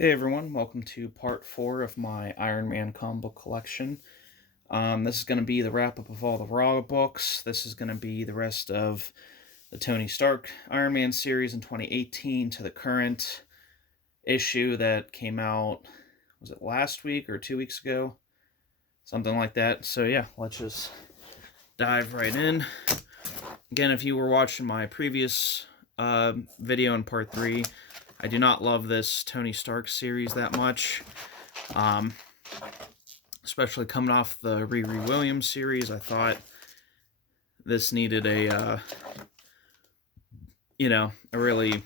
Hey everyone, welcome to part 4 of my Iron Man comic book collection. This is going to be the wrap up of all the Raw books. This is going to be the rest of the Tony Stark Iron Man series in 2018 to the current issue that came out, was it last week or 2 weeks ago? Something like that. So yeah, let's just dive right in. Again, if you were watching my previous video in part 3, I do not love this Tony Stark series that much. Especially coming off the Riri Williams series, I thought this needed a really,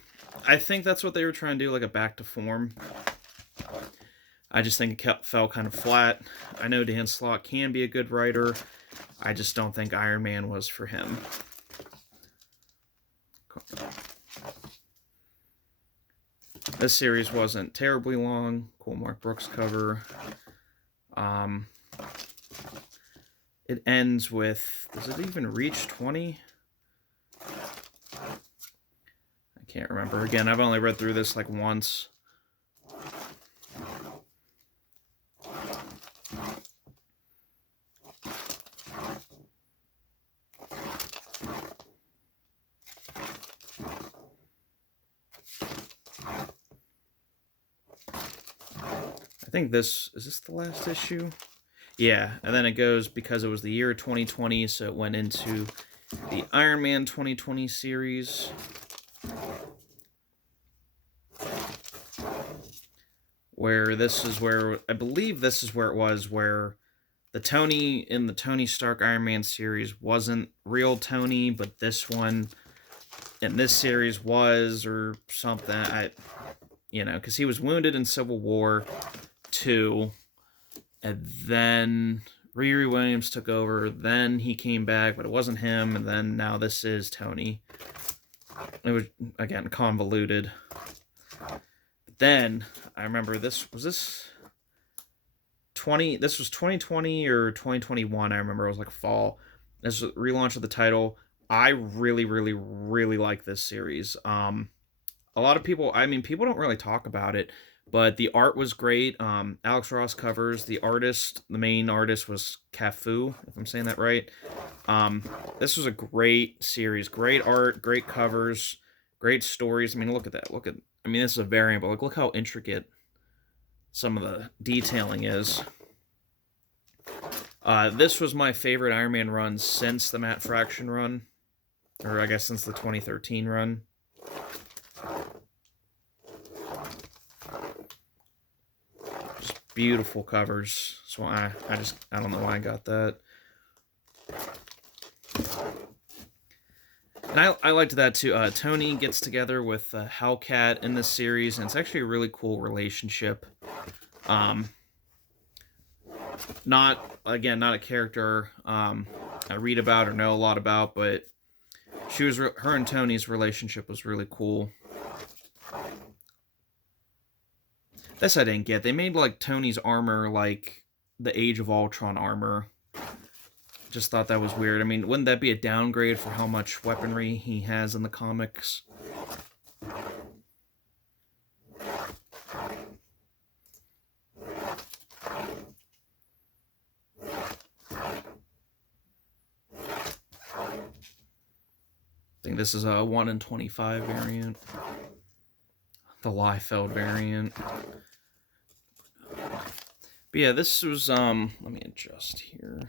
I think that's what they were trying to do, like a back to form. I just think it fell kind of flat. I know Dan Slott can be a good writer. I just don't think Iron Man was for him. This series wasn't terribly long. Cool Mark Brooks cover. It ends with, does it even reach 20? I can't remember. Again, I've only read through this like once. I think is this the last issue? Yeah, and then it goes, because it was the year 2020, so it went into the Iron Man 2020 series. Where this is where, I believe this is where it was, where the Tony in the Tony Stark Iron Man series wasn't real Tony, but this one in this series was, or something. Because he was wounded in Civil War 2, and then Riri Williams took over, then he came back, but it wasn't him, and then now this is Tony. It was, again, convoluted. But then, I remember this was 2020 or 2021, I remember it was like fall. This was a relaunch of the title. I really, really, really like this series. A lot of people, people don't really talk about it, but the art was great. Alex Ross covers. The main artist was Cafu, if I'm saying that right. This was a great series. Great art, great covers, great stories. Look at that. This is a variant, but look how intricate some of the detailing is. This was my favorite Iron Man run since the Matt Fraction run, or I guess since the 2013 run. Just beautiful covers. So I don't know why I got that. And I liked that too. Tony gets together with Hellcat in this series, and it's actually a really cool relationship. Not a character I read about or know a lot about, but her and Tony's relationship was really cool. This I didn't get. They made like Tony's armor like the Age of Ultron armor. Just thought that was weird. Wouldn't that be a downgrade for how much weaponry he has in the comics? I think this is a 1 in 25 variant. The Liefeld variant. But yeah, this was, let me adjust here.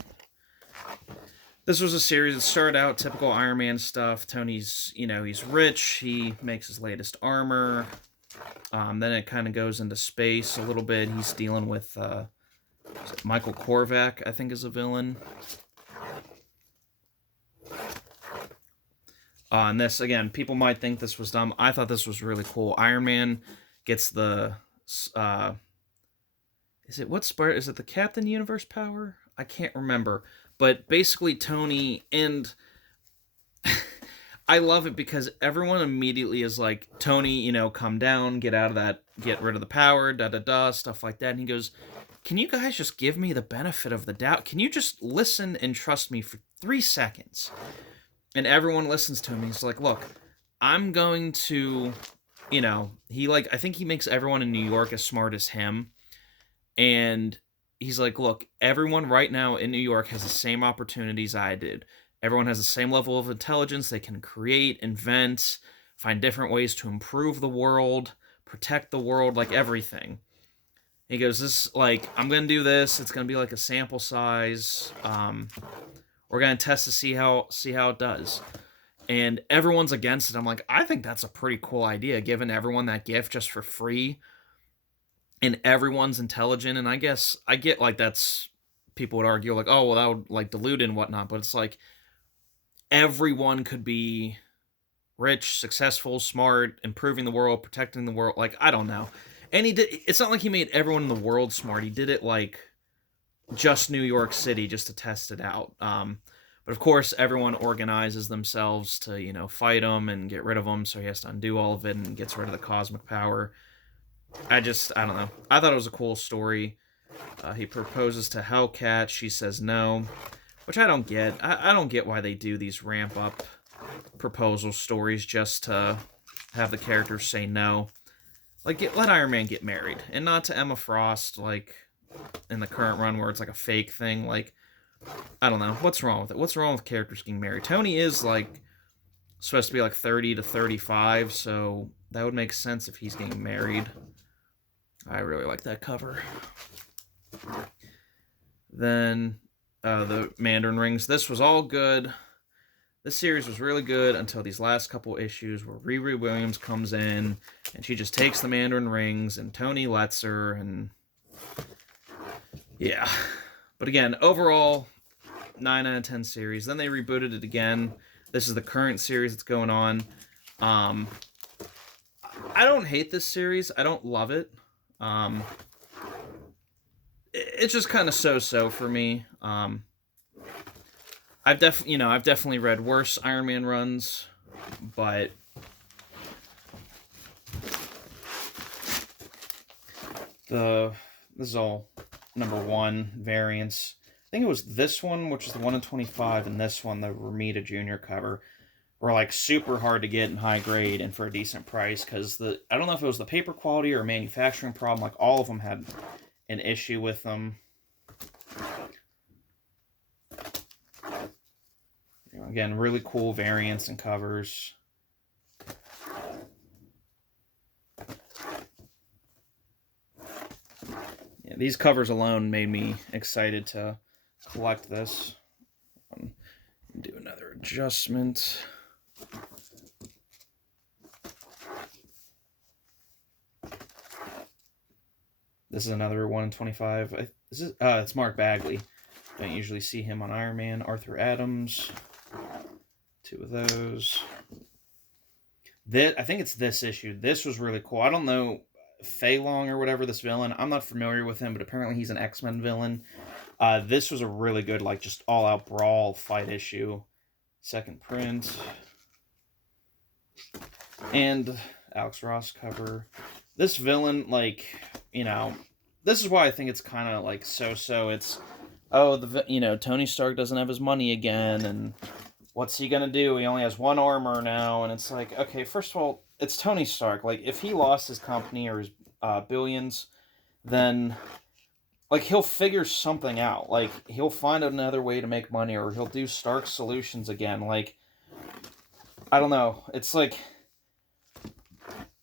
This was a series that started out typical Iron Man stuff. Tony's, he's rich. He makes his latest armor. Then it kind of goes into space a little bit. He's dealing with Michael Korvac, I think, is a villain. And this, again, people might think this was dumb. I thought this was really cool. Iron Man gets the, is it the Captain Universe power? I can't remember. But basically Tony, and I love it because everyone immediately is like, Tony, come down, get rid of the power, stuff like that. And he goes, can you guys just give me the benefit of the doubt? Can you just listen and trust me for 3 seconds? And everyone listens to him. He's like, look, I'm going to, you know, he like I think he makes everyone in New York as smart as him. And he's like, "Look, everyone right now in New York has the same opportunities I did. Everyone has the same level of intelligence. They can create, invent, find different ways to improve the world, protect the world, like everything." He goes, "This like I'm gonna do this. It's gonna be like a sample size. We're gonna test to see how it does." And everyone's against it. I'm like, I think that's a pretty cool idea, giving everyone that gift just for free, and everyone's intelligent. And I guess I get like that's people would argue like, oh well, that would like dilute it and whatnot, but it's like everyone could be rich, successful, smart, improving the world, protecting the world. Like I don't know. And he did. It's not like he made everyone in the world smart. He did it like just New York City just to test it out. But of course, everyone organizes themselves to fight him and get rid of him. So he has to undo all of it and gets rid of the cosmic power. I don't know. I thought it was a cool story. He proposes to Hellcat. She says no, which I don't get. I don't get why they do these ramp up proposal stories just to have the characters say no. Like, let Iron Man get married, and not to Emma Frost, like, in the current run where it's like a fake thing. Like, I don't know. What's wrong with it? What's wrong with characters getting married? Tony is, like, supposed to be, like, 30 to 35, so that would make sense if he's getting married. I really like that cover. Then, the Mandarin rings. This was all good. This series was really good until these last couple issues where Riri Williams comes in and she just takes the Mandarin rings and Tony lets her, and yeah. But again, overall, 9 out of 10 series. Then they rebooted it again. This is the current series that's going on. I don't hate this series. I don't love it. It's just kind of so-so for me. I've definitely read worse Iron Man runs, but this is all #1 variants. I think it was this one, which is the 1 in 25, and this one, the Romita Jr. cover, were like super hard to get in high grade and for a decent price, because I don't know if it was the paper quality or a manufacturing problem. Like, all of them had an issue with them. Again, really cool variants and covers. Yeah, these covers alone made me excited to collect this. Do another adjustment. This is another 1 in 25. It's Mark Bagley. Don't usually see him on Iron Man. Arthur Adams. 2 of those. I think it's this issue. This was really cool. I don't know Fei Long or whatever, this villain. I'm not familiar with him, but apparently he's an X-Men villain. This was a really good, like, just all-out brawl fight issue. Second print. And Alex Ross cover. This villain, like, this is why I think it's kind of, like, so-so. It's, Tony Stark doesn't have his money again, and what's he gonna do? He only has one armor now, and it's like, okay, first of all, it's Tony Stark. Like, if he lost his company or his billions, then, like, he'll figure something out. Like, he'll find another way to make money, or he'll do Stark Solutions again. Like, I don't know. It's like,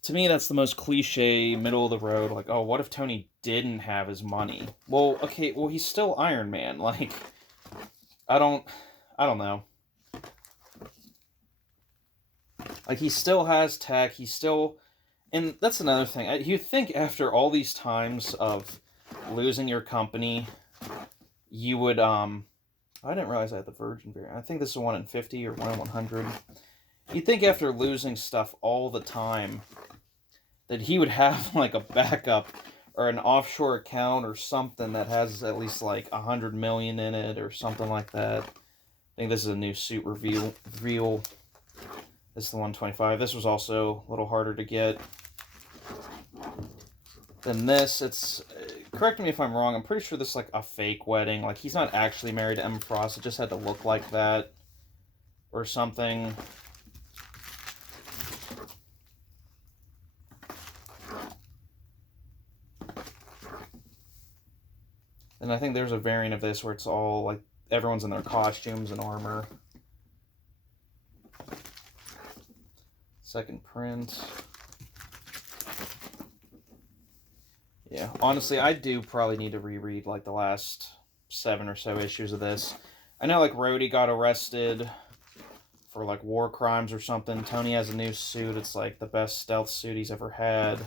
to me, that's the most cliche, middle of the road. Like, oh, what if Tony didn't have his money? Well, okay, well, he's still Iron Man. Like, I don't know. Like, he still has tech. And that's another thing. You think after all these times of losing your company, you would, I didn't realize I had the Virgin variant. I think this is 1 in 50 or 1 in 100. You'd think after losing stuff all the time that he would have, like, a backup or an offshore account or something that has at least, like, 100 million in it or something like that. I think this is a new suit reveal. This is the 125. This was also a little harder to get than this. It's, correct me if I'm wrong, I'm pretty sure this is like a fake wedding. Like, he's not actually married to Emma Frost. It just had to look like that or something. And I think there's a variant of this where it's all like everyone's in their costumes and armor. Second print. Yeah, honestly, I do probably need to reread like the last 7 or so issues of this. I know like Rhodey got arrested for like war crimes or something. Tony has a new suit. It's like the best stealth suit he's ever had.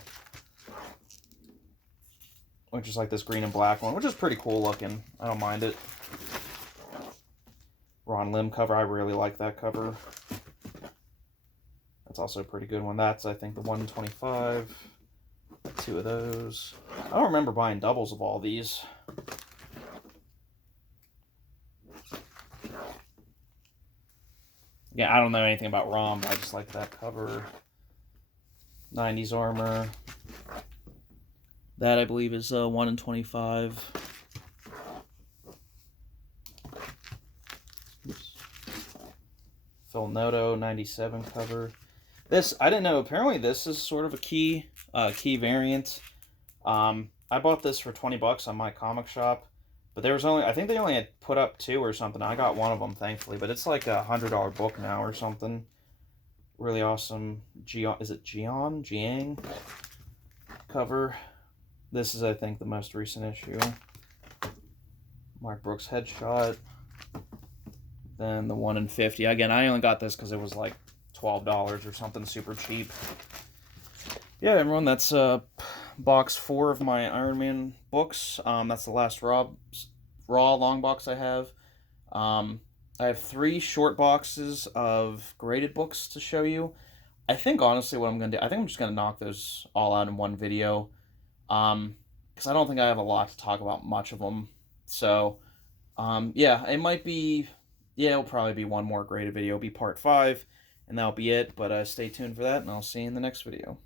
Which is like this green and black one, which is pretty cool looking. I don't mind it. Ron Lim cover. I really like that cover. That's also a pretty good one. That's, I think, the 125. 2 of those. I don't remember buying doubles of all these. Yeah, I don't know anything about ROM, but I just like that cover. 90s armor. That, I believe, is 1 in 25. Phil Noto, 97 cover. This, I didn't know, apparently this is sort of a key variant. I bought this for 20 bucks on my comic shop, but there was only, I think they only had put up 2 or something. I got one of them, thankfully, but it's like a $100 book now or something. Really awesome. Is it Jiang cover. This is, I think, the most recent issue. Mark Brooks headshot. Then the 1 in 50. Again, I only got this because it was like $12 or something, super cheap. Yeah, everyone, that's box 4 of my Iron Man books. That's the last raw long box I have. I have 3 short boxes of graded books to show you. I think, honestly, what I'm going to do, I think I'm just going to knock those all out in one video. Because I don't think I have a lot to talk about, much of them. So, yeah, it might be, yeah, it'll probably be one more graded video. It'll be part 5, and that'll be it. But stay tuned for that, and I'll see you in the next video.